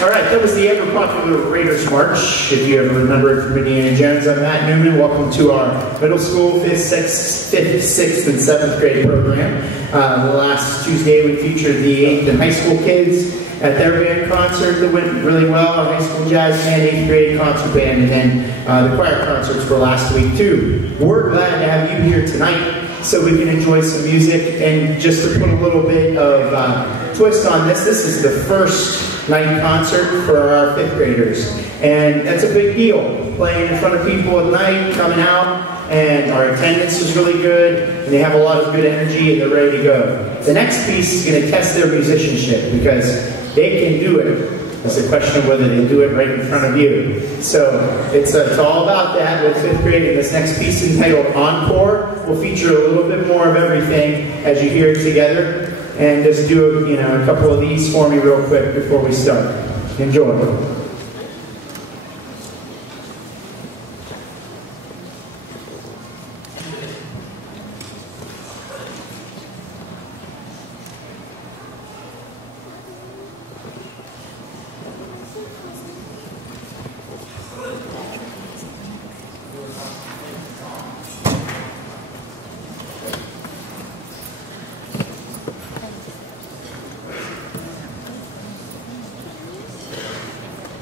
All right, that was the ever popular Raiders March. If you ever remember it from Indiana Jones, I'm Matt Newman. Welcome to our middle school 5th, 6th, and 7th grade program. Last Tuesday we featured the 8th and high school kids at their band concert that went really well. Our high school jazz band, 8th grade concert band, and then the choir concerts were last week too. We're glad to have you here tonight so we can enjoy some music. And just to put a little bit of twist on this, this is the first night concert for our 5th graders. And that's a big deal, playing in front of people at night, coming out, and our attendance is really good, and they have a lot of good energy and they're ready to go. The next piece is going to test their musicianship because they can do it. It's a question of whether they do it right in front of you. So it's all about that with 5th grade, and this next piece entitled Encore will feature a little bit more of everything as you hear it together. And just do a couple of these for me real quick before we start. Enjoy.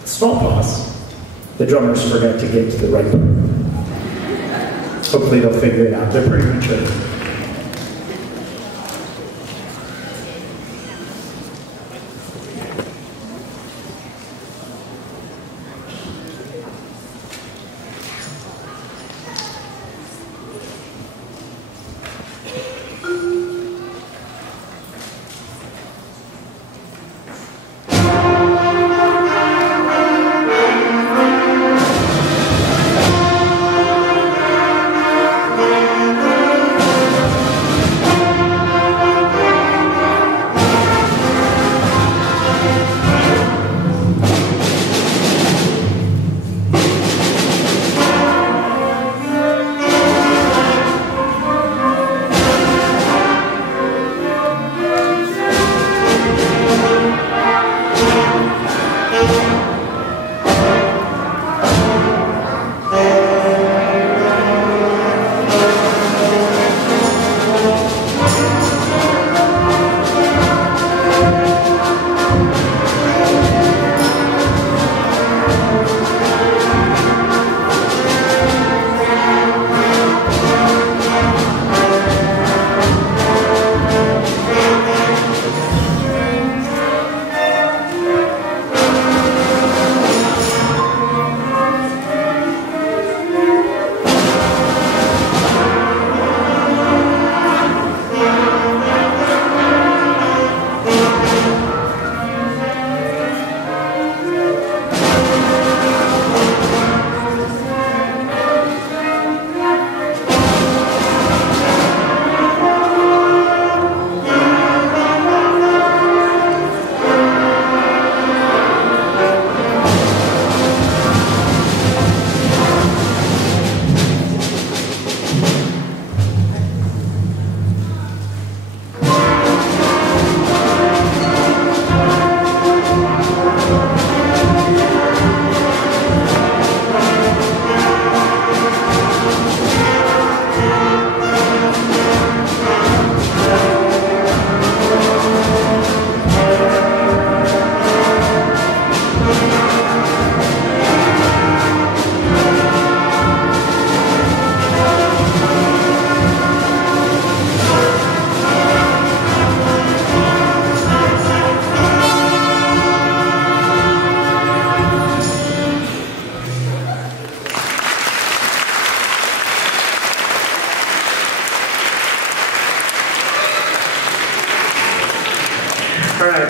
Small pause. The drummers forgot to get to the right part. Hopefully they'll figure it out. They're pretty mature.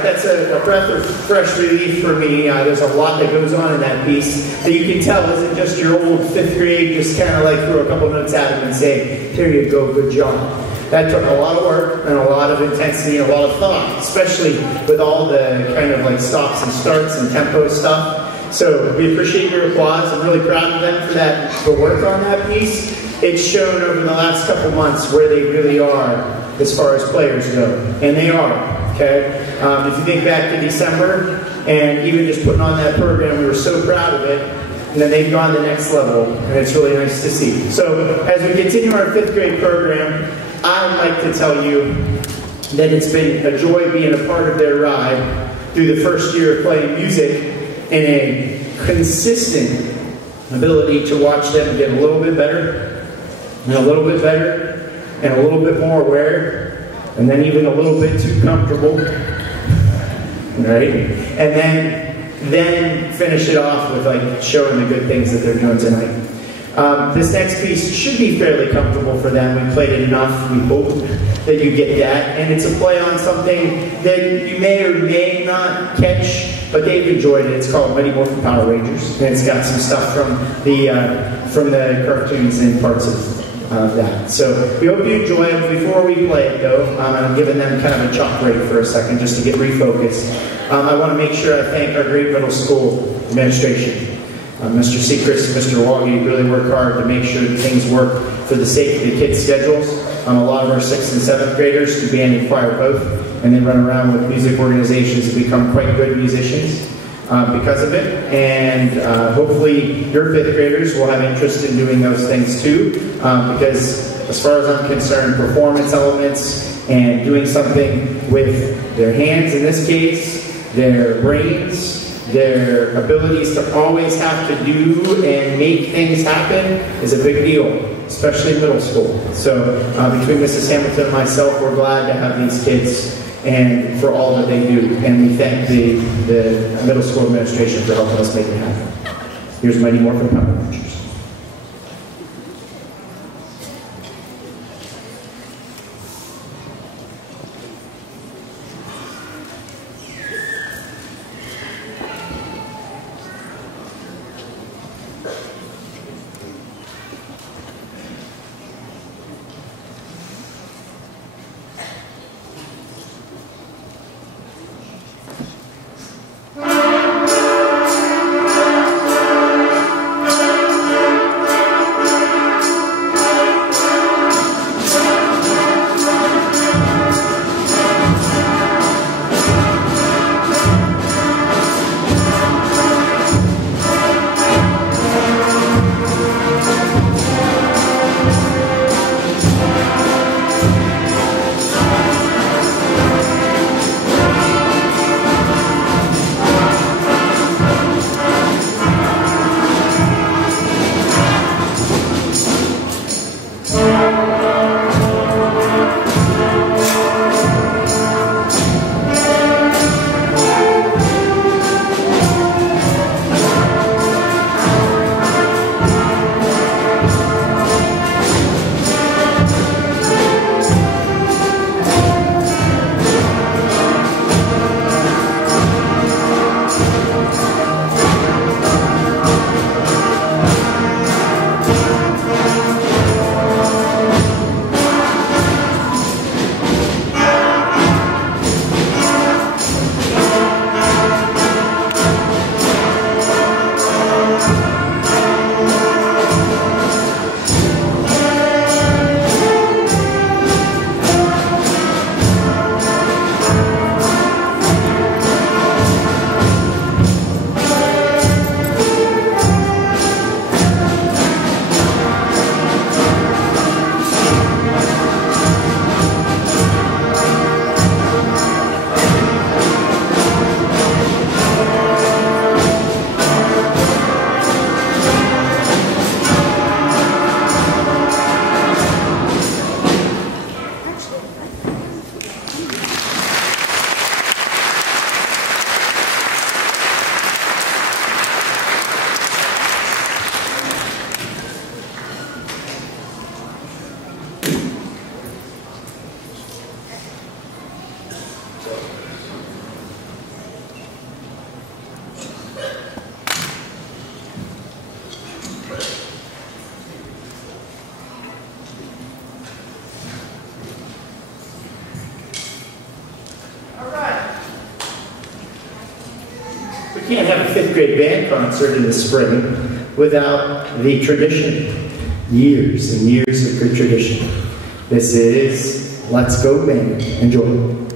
That's a breath of fresh relief for me. There's a lot that goes on in that piece that you can tell isn't just your old 5th grade just kind of like throw a couple notes at him and say, here you go, good job. That took a lot of work and a lot of intensity and a lot of thought, especially with all the kind of like stops and starts and tempo stuff. So we appreciate your applause. I'm really proud of them for that, for work on that piece. It's shown over the last couple months where they really are as far as players go, and they are, okay? if you think back to December, and even just putting on that program, we were so proud of it. And then they've gone to the next level, and it's really nice to see. So as we continue our 5th grade program, I'd like to tell you that it's been a joy being a part of their ride through the first year of playing music, and a consistent ability to watch them get a little bit better, and a little bit better, and a little bit more aware, and then even a little bit too comfortable, right? And then finish it off with like showing the good things that they're doing tonight. This next piece should be fairly comfortable for them. We played it enough. We hope that you get that. And it's a play on something that you may or may not catch, but they've enjoyed it. It's called Mighty Morphin Power Rangers, and it's got some stuff from the cartoons and parts of that. So we hope you enjoy it. Before we play it, though, I'm giving them kind of a chalk break for a second just to get refocused. I want to make sure I thank our great middle school administration. Mr. Sechrist and Mr. Woggy really work hard to make sure that things work for the sake of the kids' schedules. A lot of our 6th and 7th graders do band and choir both, and they run around with music organizations and become quite good musicians because of it. And hopefully your 5th graders will have interest in doing those things too, because as far as I'm concerned, performance elements and doing something with their hands, in this case, their brains, their abilities to always have to do and make things happen is a big deal, especially in middle school. So between Mrs. Hamilton and myself, we're glad to have these kids and for all that they do. And we thank the middle school administration for helping us make it happen. Here's Mighty Morphin Power Rangers. We can't have a 5th grade band concert in the spring without the tradition. Years and years of good tradition. This is Let's Go Band. Enjoy.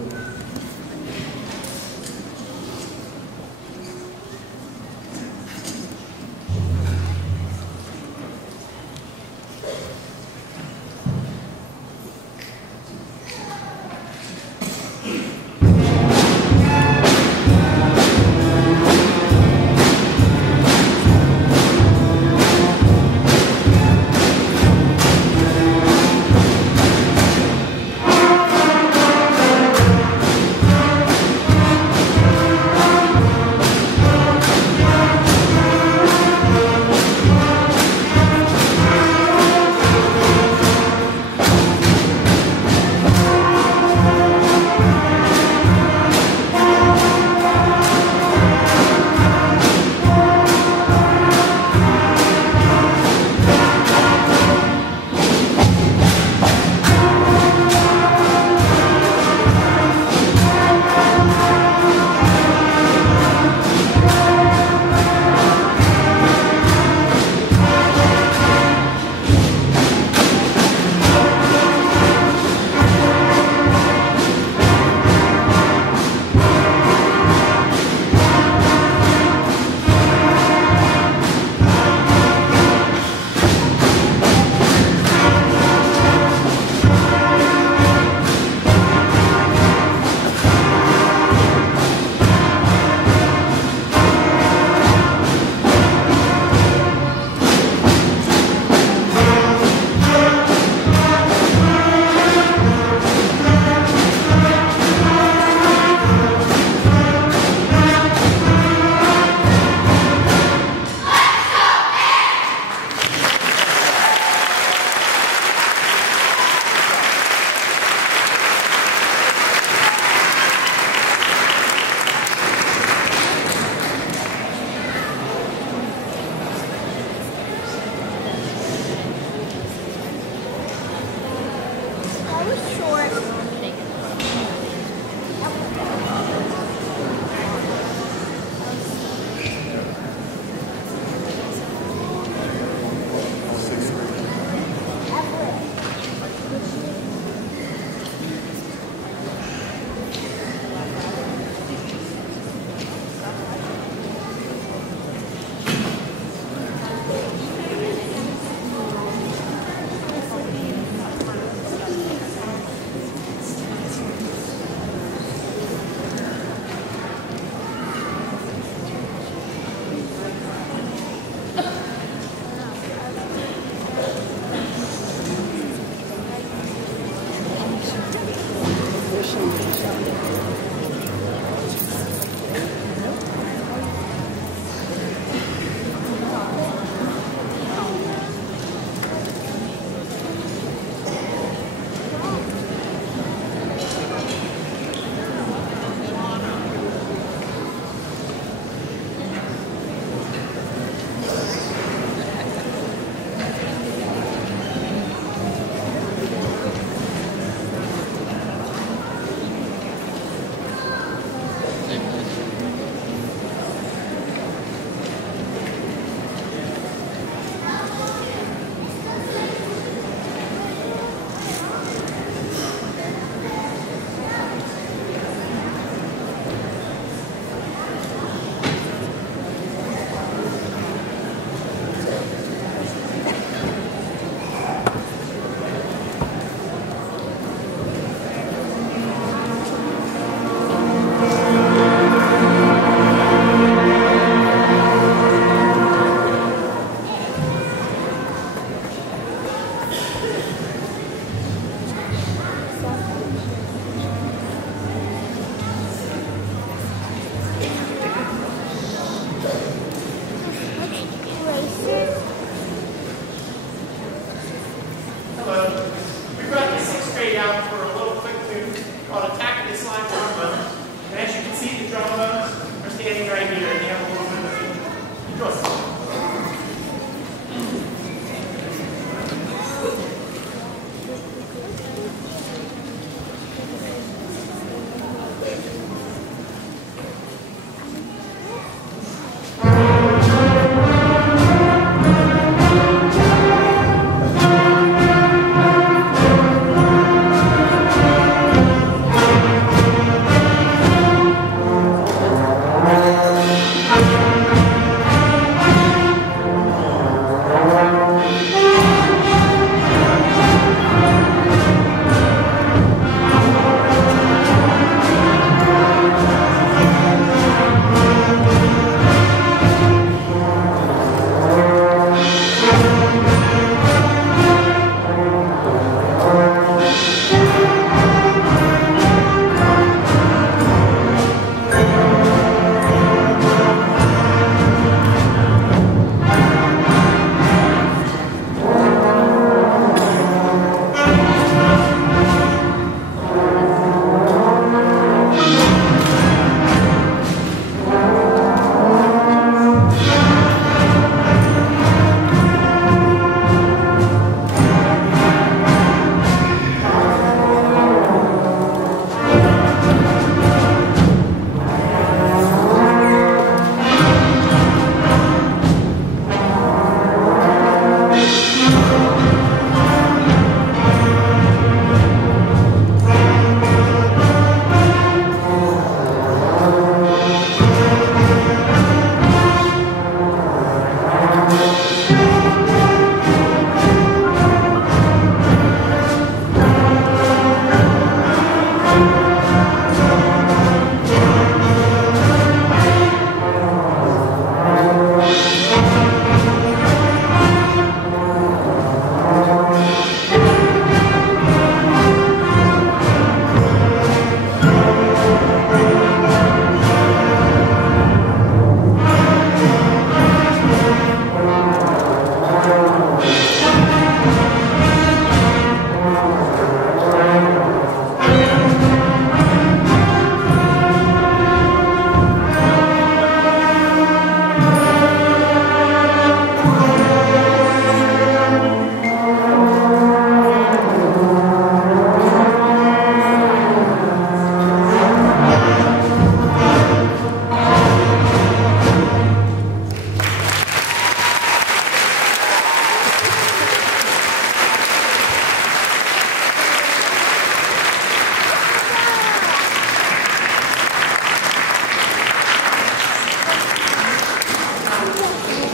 standing right here and you have a little bit of a go ahead.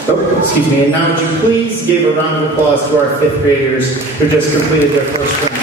Oh, excuse me. And now would you please give a round of applause to our 5th graders who just completed their first round.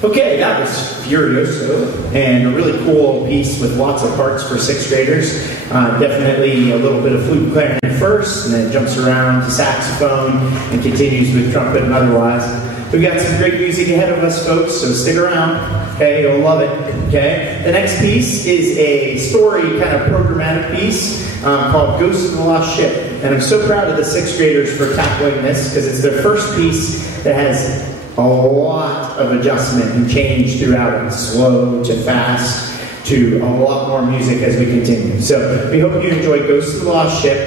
Okay, that was Furioso, and a really cool piece with lots of parts for 6th graders. Definitely a little bit of flute clarinet first, and then it jumps around to saxophone, and continues with trumpet and otherwise. We've got some great music ahead of us, folks, so stick around. Okay, you'll love it. Okay, the next piece is a story, kind of programmatic piece called Ghost of the Lost Ship. And I'm so proud of the 6th graders for tackling this, because it's their first piece that has a lot of adjustment and change throughout it, slow to fast to a lot more music as we continue. So we hope you enjoy Ghost of the Lost Ship.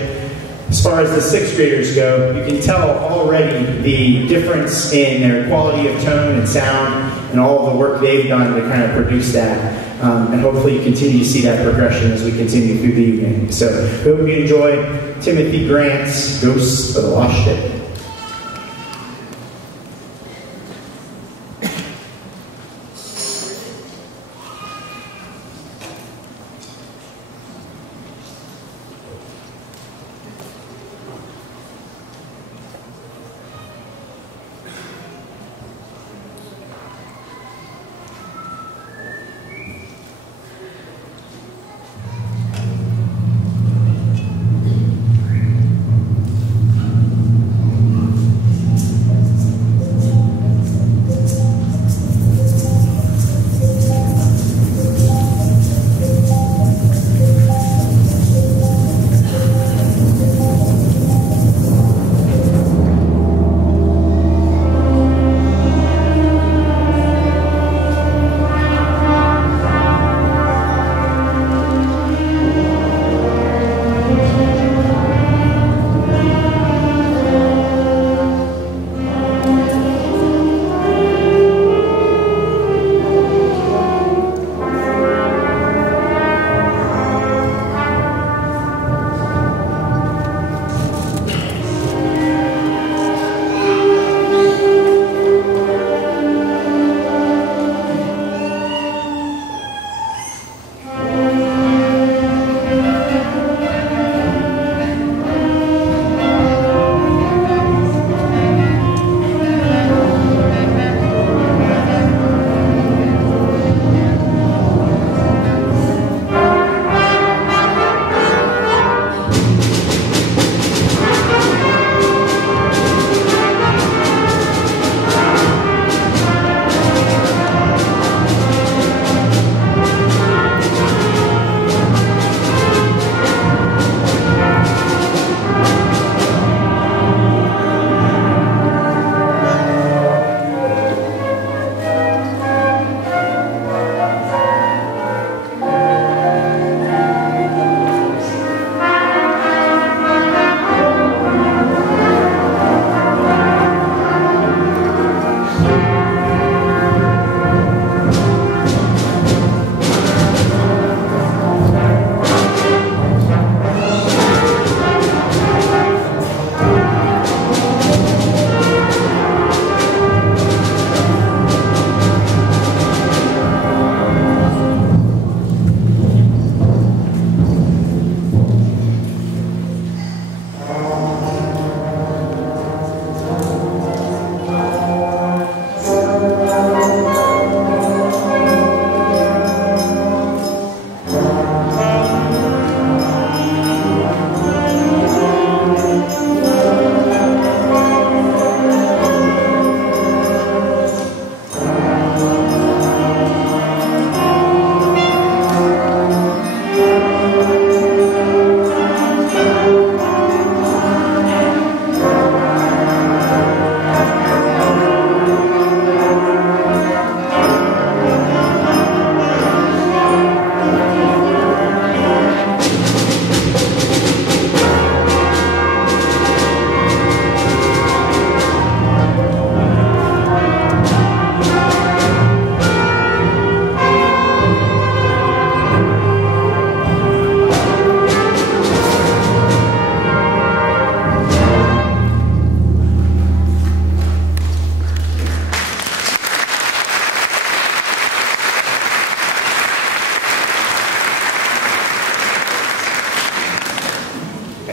As far as the 6th graders go, you can tell already the difference in their quality of tone and sound and all of the work they've done to kind of produce that. And hopefully you continue to see that progression as we continue through the evening. So we hope you enjoy Timothy Grant's Ghost of the Lost Ship.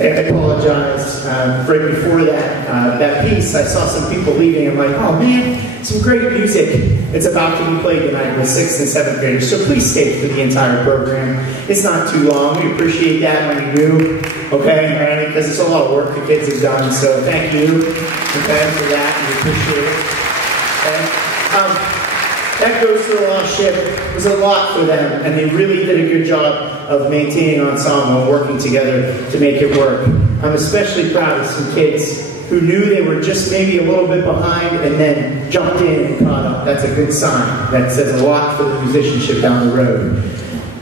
I apologize. Right before that piece, I saw some people leaving. I'm like, oh man, some great music. It's about to be played tonight with 6th and 7th graders, so please stay for the entire program. It's not too long. We appreciate that when you do, okay? All right? Because it's a lot of work the kids have done, so thank you, okay, for that. We appreciate it. Okay? That goes to the Lost Ship. It was a lot for them, and they really did a good job of maintaining ensemble and working together to make it work. I'm especially proud of some kids who knew they were just maybe a little bit behind and then jumped in and caught up. That's a good sign. That says a lot for the musicianship down the road.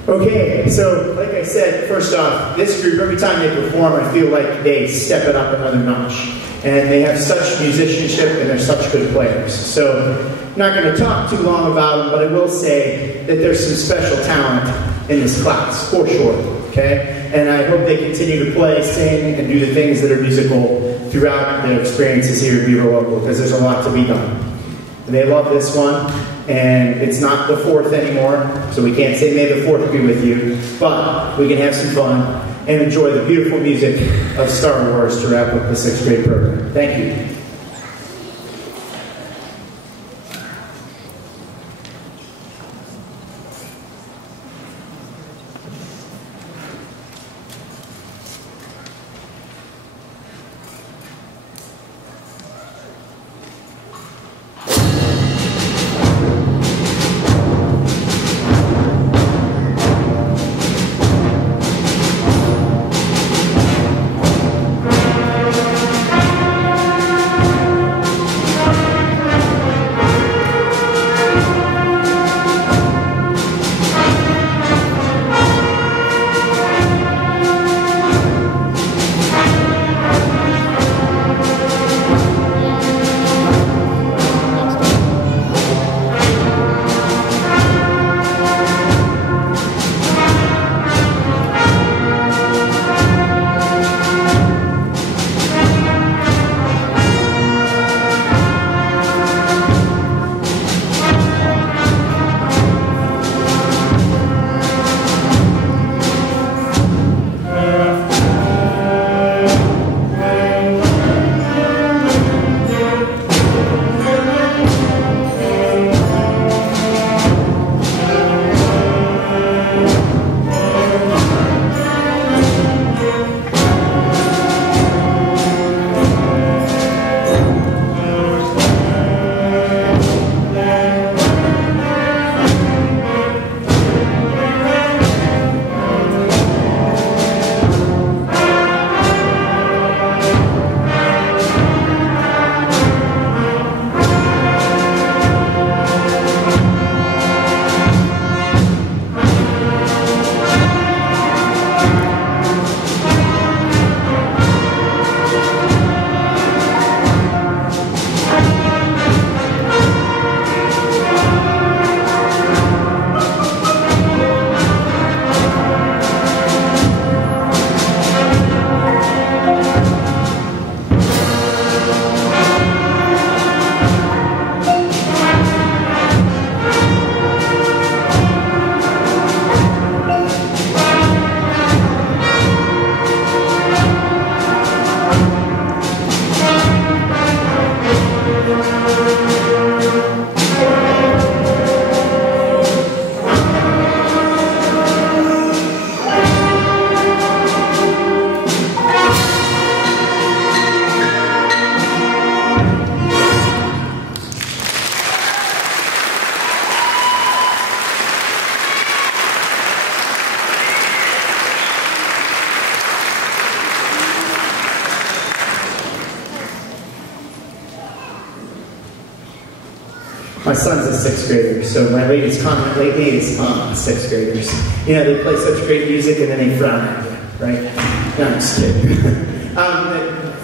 Okay, so like I said, first off, this group, every time they perform, I feel like they step it up another notch. And they have such musicianship and they're such good players. So I'm not going to talk too long about them, but I will say that there's some special talent in this class, for sure, okay? And I hope they continue to play, sing, and do the things that are musical throughout their experiences here at Beaver Local, because there's a lot to be done. They love this one, and it's not the 4th anymore, so we can't say may the 4th be with you, but we can have some fun and enjoy the beautiful music of Star Wars to wrap up the 6th grade program. Thank you. My son's a 6th grader, so my latest comment lately is, 6th graders. You know, they play such great music and then they frown at you, right? No, I'm just kidding.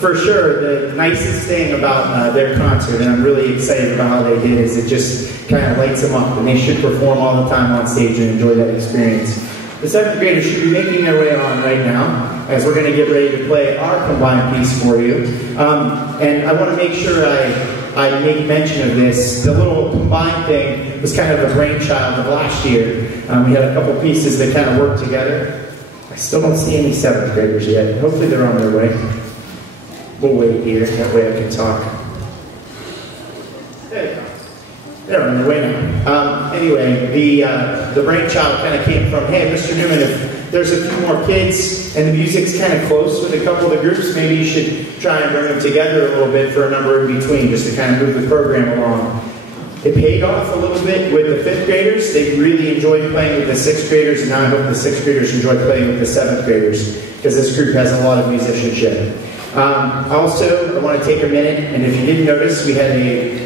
For sure, the nicest thing about their concert, and I'm really excited about how they did, is it just kind of lights them up, and they should perform all the time on stage and enjoy that experience. The 7th graders should be making their way on right now, as we're going to get ready to play our combined piece for you. And I want to make sure I make mention of this. The little combined thing was kind of a brainchild of last year. We had a couple pieces that kind of worked together. I still don't see any 7th graders yet. Hopefully they're on their way. We'll wait here, that way I can talk. There you go. they're on their way now. Anyway, the brainchild kind of came from, hey, Mr. Newman, if there's a few more kids and the music's kind of close with a couple of the groups, maybe you should try and bring them together a little bit for a number in between, just to kind of move the program along. It paid off a little bit with the 5th graders. They really enjoyed playing with the 6th graders, and now I hope the 6th graders enjoy playing with the 7th graders, because this group has a lot of musicianship. Also, I want to take a minute, and if you didn't notice, we had a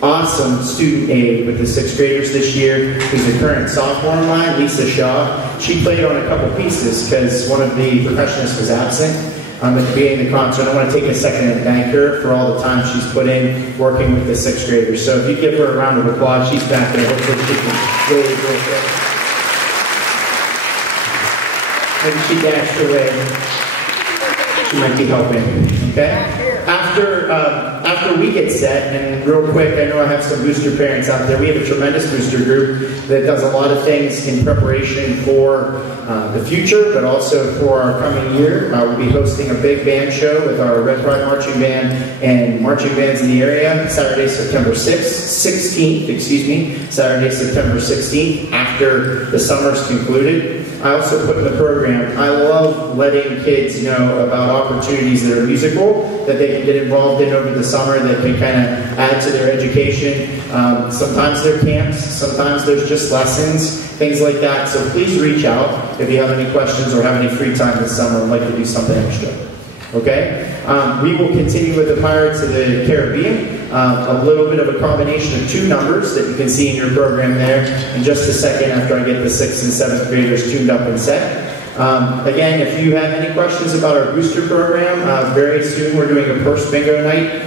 awesome student aide with the 6th graders this year, who's a current sophomore of mine, Lisa Shaw. She played on a couple pieces because one of the percussionists was absent at the beginning of the concert. I want to take a second and thank her for all the time she's put in working with the 6th graders. So if you give her a round of applause, she's back there. Hopefully she can really maybe she dashed away. She might be helping, okay? After we get set, and real quick, I know I have some booster parents out there. We have a tremendous booster group that does a lot of things in preparation for the future, but also for our coming year. We'll be hosting a big band show with our Red Pride Marching Band and marching bands in the area, Saturday, September 16th, Saturday, September 16th, after the summer's concluded. I also put in the program, I love letting kids know about opportunities that are musical, that they can get involved in over the summer, that can kind of add to their education. Sometimes they're camps, sometimes there's just lessons, things like that. So please reach out if you have any questions or have any free time this summer and like to do something extra. Okay? We will continue with the Pirates of the Caribbean. A little bit of a combination of 2 numbers that you can see in your program there in just a second after I get the 6th and 7th graders tuned up and set. Again, if you have any questions about our booster program, very soon we're doing a purse bingo night.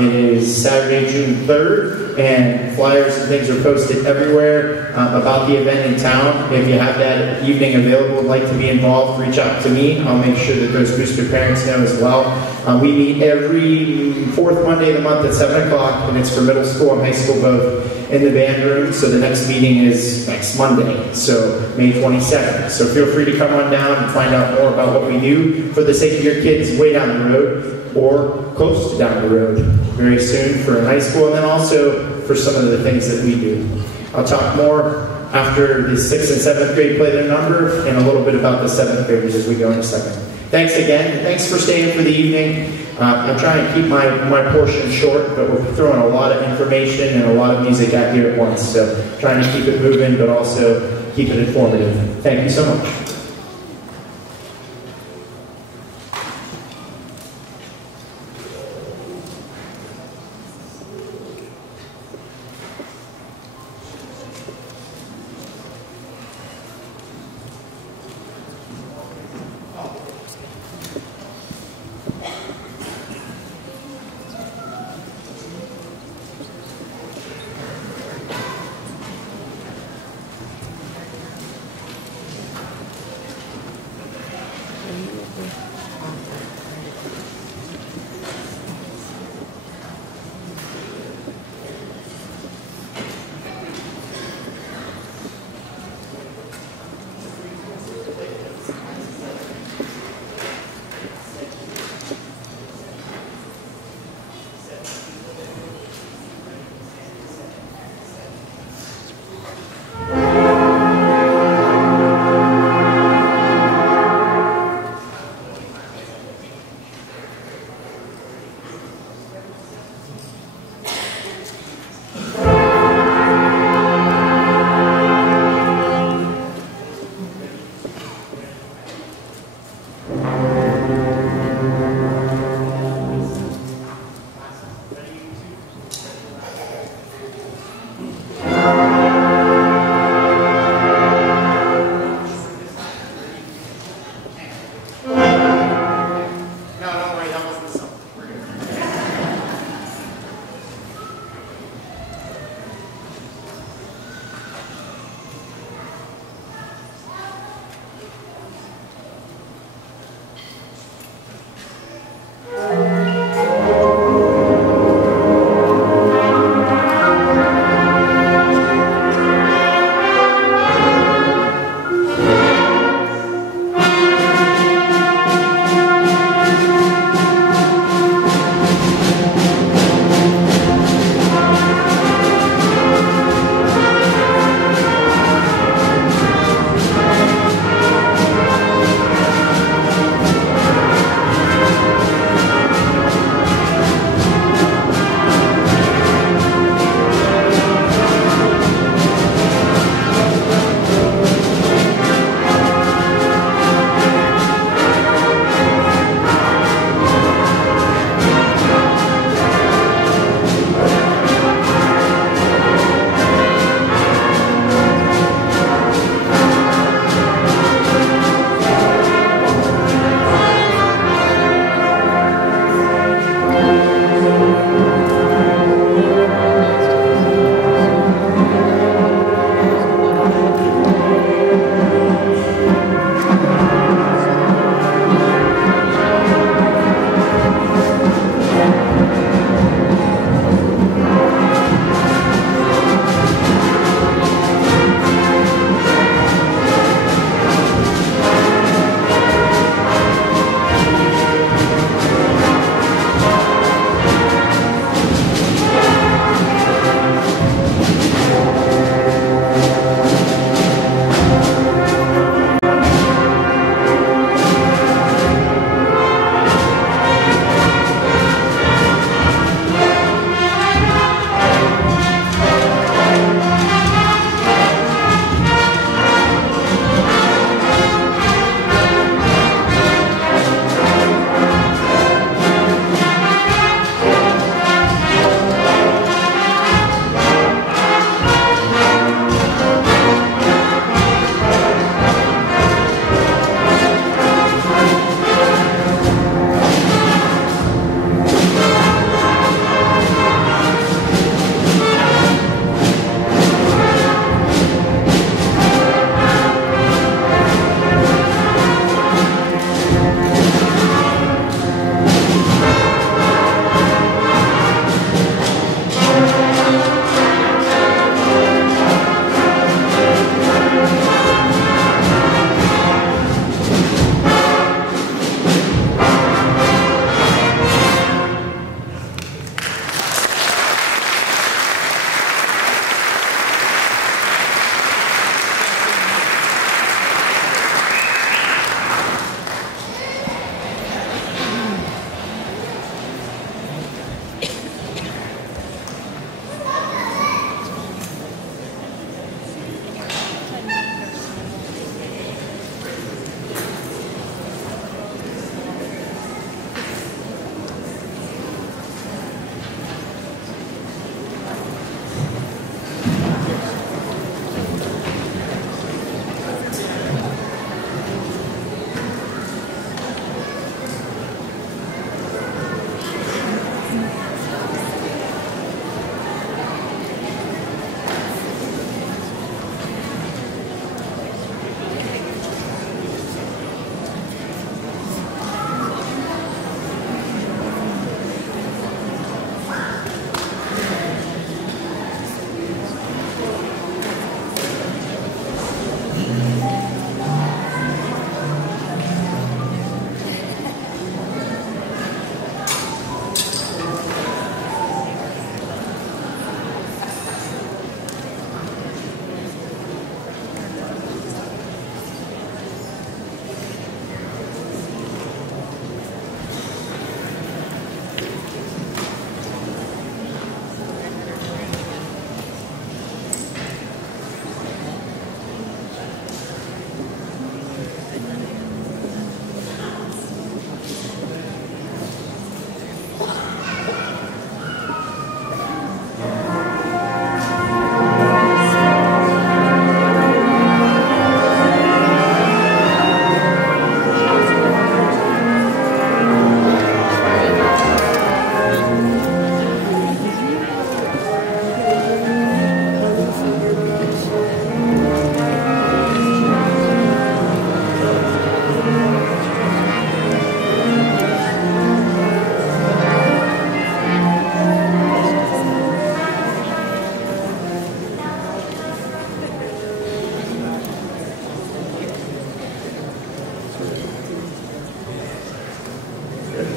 It is Saturday, June 3rd, and flyers and things are posted everywhere about the event in town. If you have that evening available and like to be involved, reach out to me. I'll make sure that those booster parents know as well. We meet every 4th Monday of the month at 7 o'clock, and it's for middle school and high school both in the band room. So the next meeting is next Monday, so May 22nd. So feel free to come on down and find out more about what we do for the sake of your kids way down the road or close to down the road very soon for high school, and then also for some of the things that we do. I'll talk more after the 6th and 7th grade play their number and a little bit about the 7th graders as we go in a second. Thanks again, and thanks for staying for the evening. I'm trying to keep my portion short, but we're throwing a lot of information and a lot of music out here at once, so trying to keep it moving, but also keep it informative. Thank you so much.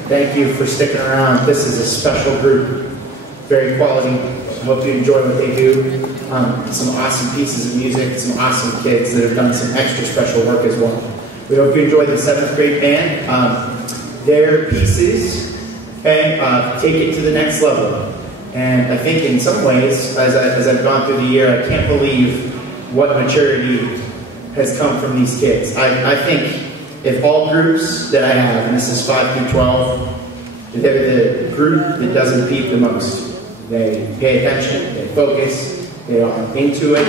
Thank you for sticking around. This is a special group, very quality. I hope you enjoy what they do. Some awesome pieces of music, some awesome kids that have done some extra special work as well. We hope you enjoy the 7th grade band. Their pieces and take it to the next level. And I think in some ways, as I've gone through the year, I can't believe what maturity has come from these kids. I think if all groups that I have, and this is 5 through 12, they're the group that doesn't peep the most. They pay attention, they focus, they are into it,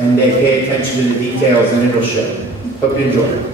and they pay attention to the details, and it'll show. Hope you enjoy it.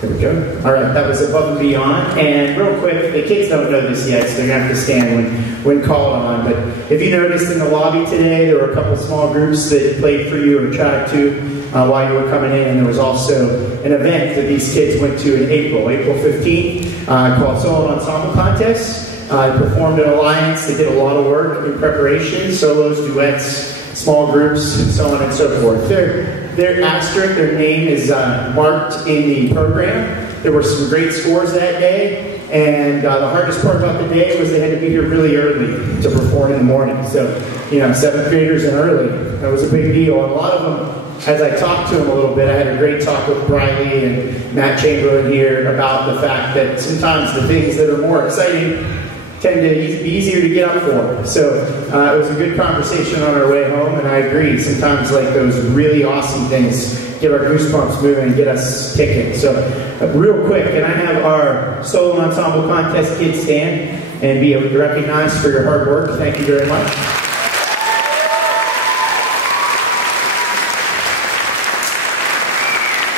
There we go. All right, that was Above and Beyond. And real quick, the kids don't know this yet, so they're going to have to stand when called on. But if you noticed in the lobby today, there were a couple small groups that played for you or tried to while you were coming in. And there was also an event that these kids went to in April 15th, called Solo Ensemble Contest. I performed in Alliance. They did a lot of work in preparation, solos, duets, small groups, and so on and so forth. Their asterisk, their name is marked in the program. There were some great scores that day, and the hardest part about the day was they had to be here really early to perform in the morning. So, you know, 7th graders and early, that was a big deal. And a lot of them, as I talked to them a little bit, I had a great talk with Briley and Matt Chamberlain here about the fact that sometimes the things that are more exciting tend to be easier to get up for. So it was a good conversation on our way home, and I agree. Sometimes like those really awesome things get our goosebumps moving and get us kicking. So real quick, can I have our solo ensemble contest kids stand and be recognized for your hard work? Thank you very much.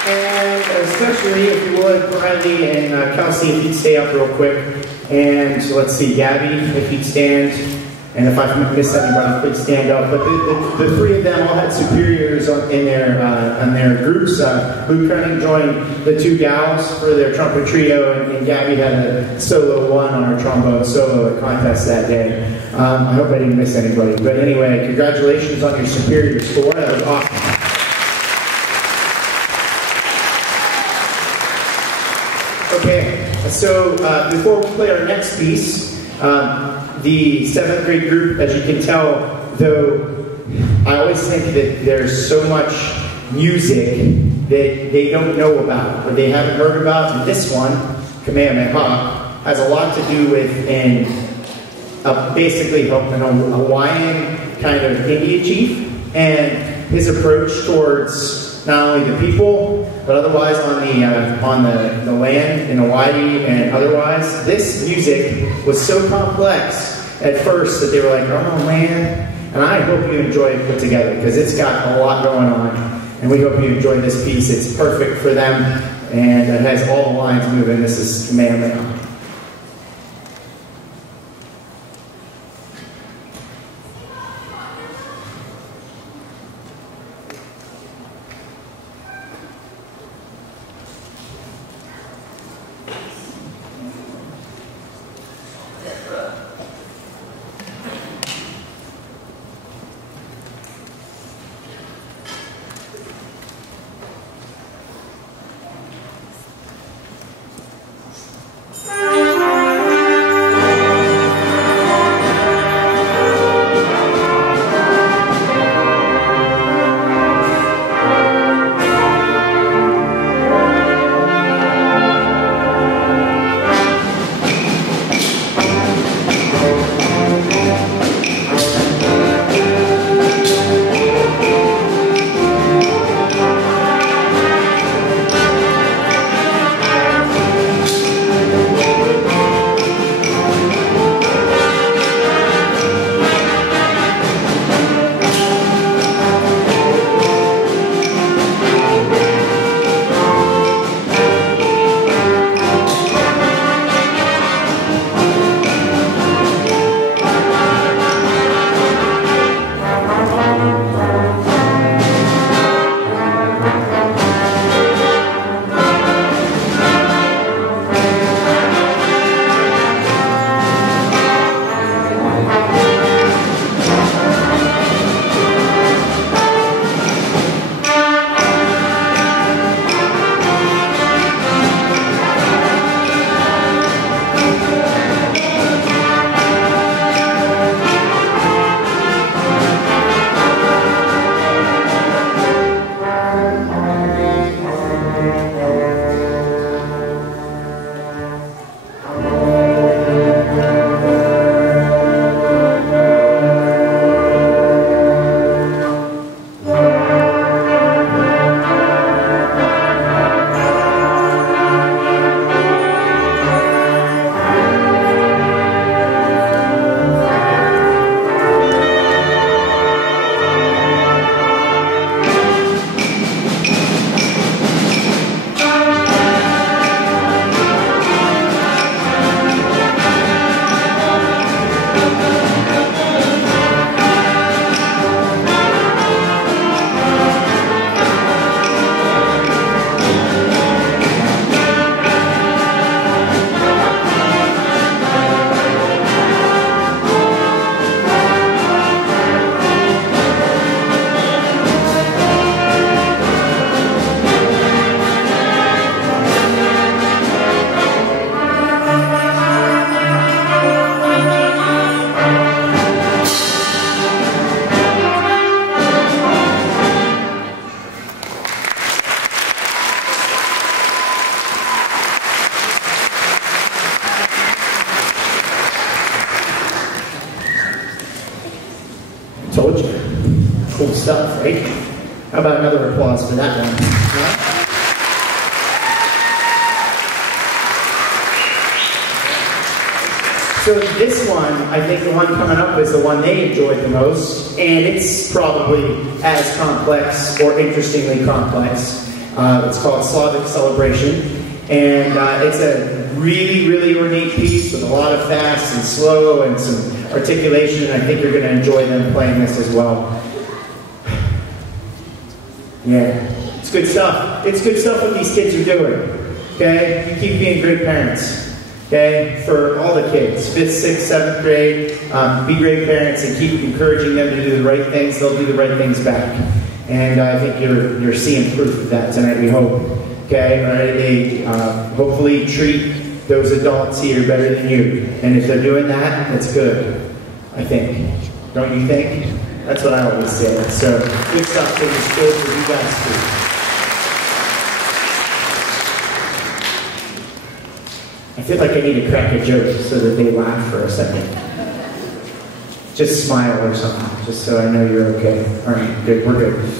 And especially, if you would, Bradley and Kelsey, if you'd stay up real quick. And let's see, Gabby, if you'd stand. And if I miss anybody, please stand up. But the three of them all had superiors in their groups. Luke Cunning joined the two gals for their trumpet trio, and Gabby had a solo one on her trombone solo contest that day. I hope I didn't miss anybody. But anyway, congratulations on your superior score. That was awesome. Okay, so before we play our next piece, the 7th grade group, as you can tell, though I always think that there's so much music that they don't know about or they haven't heard about, and this one, Kamehameha, has a lot to do with basically an Hawaiian kind of Indian chief and his approach towards not only the people, but otherwise on the land in Hawaii and otherwise. This music was so complex at first that they were like, oh man, and I hope you enjoy it put together because it's got a lot going on, and we hope you enjoy this piece. It's perfect for them, and it has all the lines moving. This is Kamehameha. Told you. Cool stuff, right? How about another applause for that one? Yeah? So this one, I think the one coming up is the one they enjoyed the most, and it's probably as complex or interestingly complex. It's called Slavic Celebration, and it's a really, really ornate piece with a lot of fast and slow and some articulation, and I think you're going to enjoy them playing this as well. Yeah, it's good stuff. It's good stuff what these kids are doing, okay? You keep being great parents. Okay, for all the kids, 5th, 6th, 7th grade, be great parents and keep encouraging them to do the right things. They'll do the right things back. And I think you're seeing proof of that tonight, we hope. Okay, all right, they hopefully treat those adults here better than you. And if they're doing that, that's good, I think. Don't you think? That's what I always say. So, good stuff for the school for you guys too. I feel like I need to crack a joke so that they laugh for a second. Just smile or something, just so I know you're okay. All right, good, we're good.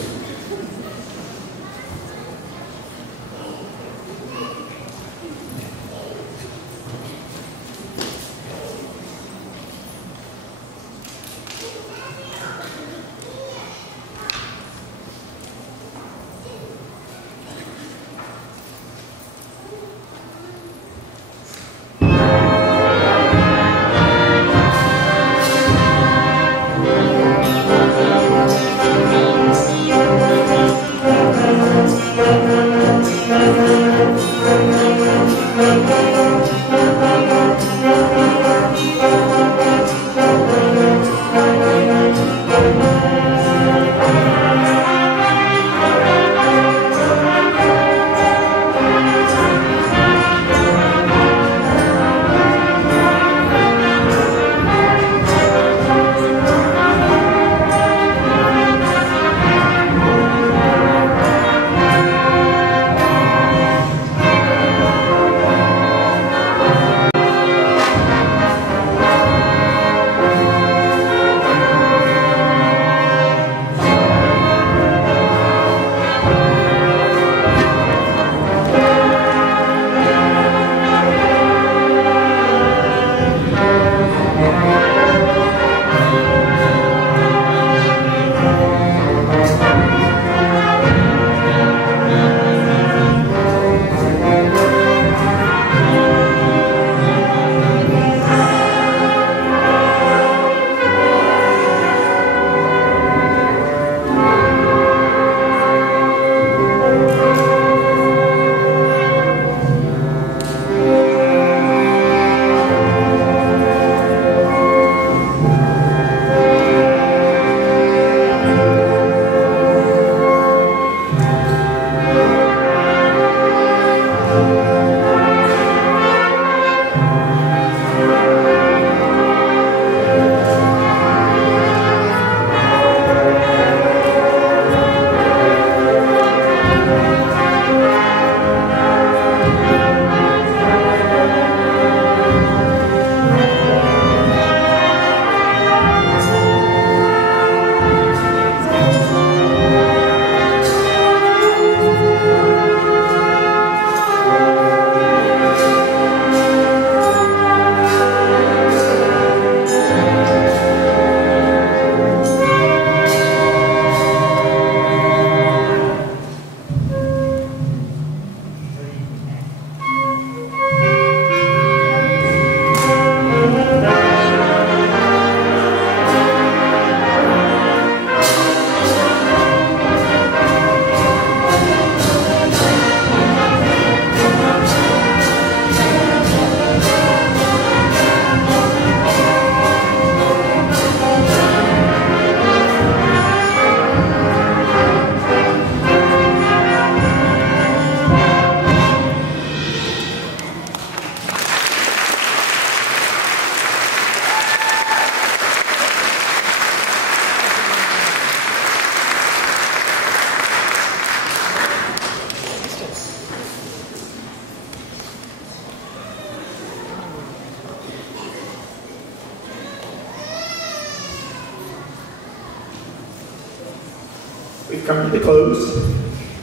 we've come to the close.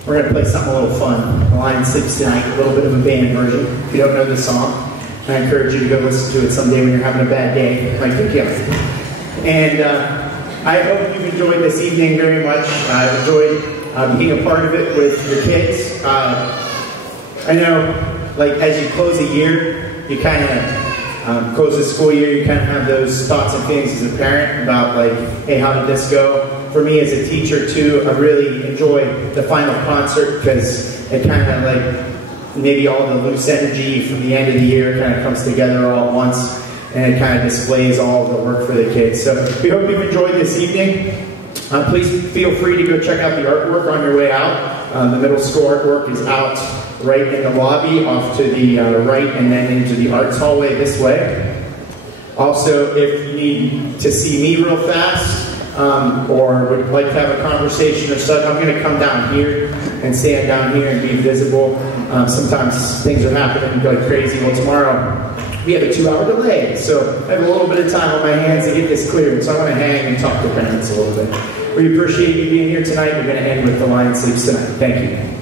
We're going to play something a little fun. The Lion Sleeps Tonight, a little bit of a band version. If you don't know the song, I encourage you to go listen to it someday when you're having a bad day, like the kids. And I hope you've enjoyed this evening very much. I've enjoyed being a part of it with your kids. I know, like, as you close a year, you kind of close the school year, you kind of have those thoughts and feelings as a parent about, like, hey, how did this go? For me as a teacher, too, I really enjoy the final concert because it kind of, like, maybe all the loose energy from the end of the year kind of comes together all at once, and it kind of displays all the work for the kids. So we hope you've enjoyed this evening. Please feel free to go check out the artwork on your way out. The middle school artwork is out right in the lobby, off to the right, and then into the arts hallway this way. Also, if you need to see me real fast, or would like to have a conversation or such, I'm going to come down here and stand down here and be visible. Sometimes things are happening like crazy. Well, tomorrow we have a 2-hour delay, so I have a little bit of time on my hands to get this cleared, so I'm going to hang and talk to parents a little bit. We appreciate you being here tonight. We're going to end with The Lion Sleeps Tonight. Thank you.